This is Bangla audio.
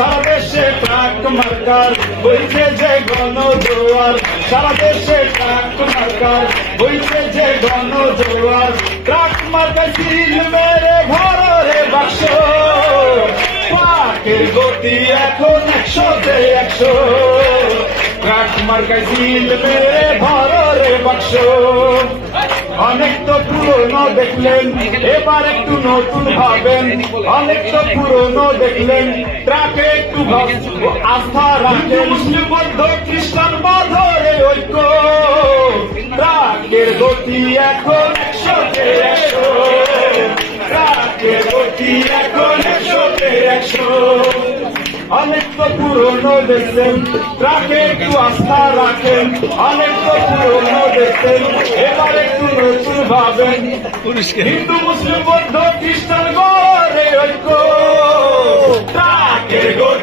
সারা দেশে ট্রাক মার্কার বইছে যে গণজোয়ার, সারা দেশে ট্রাক মার্কার বইছে যে গণজোয়ার। ট্রাক মার্কার সিল মেরে ভরে বাক্স, ট্রাকের গতি এখন 100-100। ট্রাক মার্কার সিল মেরে ভরে বাক্স। অনেক তো পুরনো দেখলেন, এবার একটু নতুন ভাবেন। অনেক তো পুরনো দেখলেন, ট্রাকে একটু আস্থা রাখেন। মুসলিম বৌদ্ধ খ্রিস্টান বাঁধরে ঐক্য, ট্রাকের গতি এখন 100-100। ট্রাকের গতি এখন 100-100। অনেক তো পুরনো দেখছেন, ট্রাকে একটু আস্থা রাখেন। অনেক তো পুরনো দেখছেন, এবার একটু নতুন ভাবেন। হিন্দু মুসলিম বৌদ্ধ খ্রিস্টান গড়ে ঐক্য, ট্রাকের গতি